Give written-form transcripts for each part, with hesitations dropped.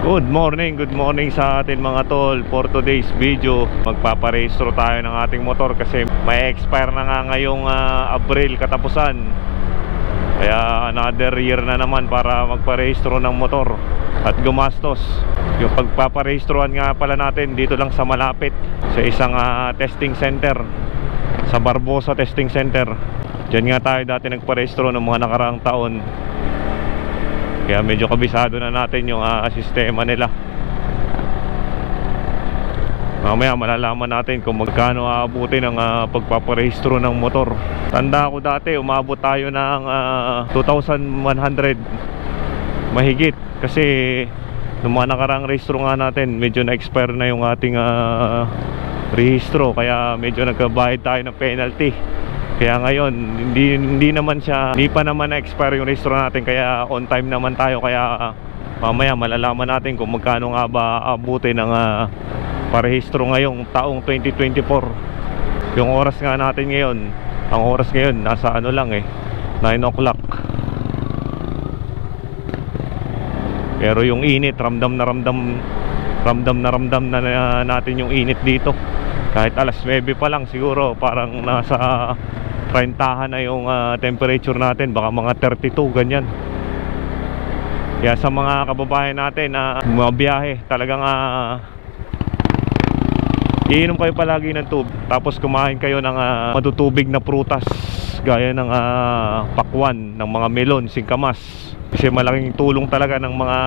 Good morning sa atin mga tol. For today's video, magpaparehistro tayo ng ating motor kasi may expire na nga ngayong Abril katapusan. Kaya another year na naman para magparehistro ng motor at gumastos. Yung pagpaparehistrohan nga pala natin dito lang sa malapit sa isang testing center, sa Barbosa Testing Center. Diyan nga tayo dati nagparehistro ng mga nakaraang taon. Kaya medyo kabisado na natin yung sistema nila. Mamaya malalaman natin kung magkano aabutin ang pagpaparehistro ng motor. Tanda ko dati umabot tayo ng 2,100 mahigit. Kasi nung mga nakaraang rehistro nga natin, medyo na-expire na yung ating rehistro. Kaya medyo nagkabayad tayo ng penalty. Kaya ngayon, hindi pa naman na-expire yung rehistro natin. Kaya on time naman tayo. Kaya mamaya malalaman natin kung magkano nga ba abutin ng parehistro ngayong taong 2024. Yung oras nga natin ngayon, ang oras ngayon nasa 9 o'clock. Pero yung init, ramdam na natin yung init dito. Kahit alas 9 pa lang siguro, parang nasa 30 na yung temperature natin, baka mga 32 ganyan. Kaya sa mga kababayan natin na bumabiyahe, talagang iinom kayo palagi ng tubig, tapos kumain kayo ng matutubig na prutas gaya ng pakwan, ng mga melon, singkamas. Kasi malaking tulong talaga ng mga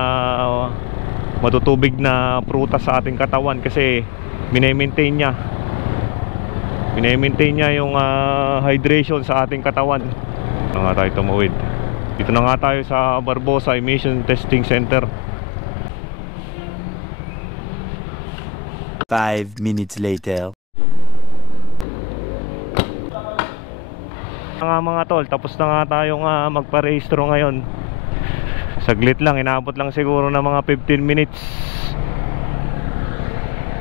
matutubig na prutas sa ating katawan kasi mine-maintain niya yung hydration sa ating katawan. Dito na nga tayo tumawid. Dito na nga tayo sa Barbosa Emission Testing Center. 5 minutes later. Mga tol, tapos na nga tayong magparehistro ngayon. Saglit lang, inabot lang siguro na mga 15 minutes.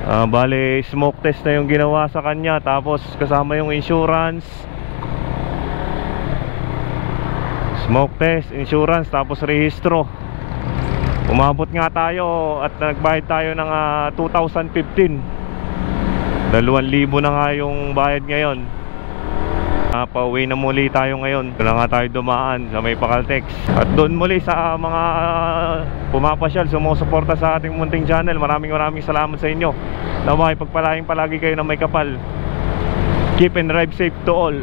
Bale, smoke test na yung ginawa sa kanya, tapos kasama yung insurance. Smoke test, insurance, tapos rehistro. Umabot nga tayo at nagbayad tayo ng 2015. 2,000 na nga yung bayad ngayon. Pauwi na muli tayo ngayon. Doon na nga tayo dumaan sa may Pacaltex. At doon muli sa mga pumapasyal, sumusuporta sa ating munting channel, maraming salamat sa inyo. Naway pagpalaing palagi kayo na may kapal. Keep and drive safe to all.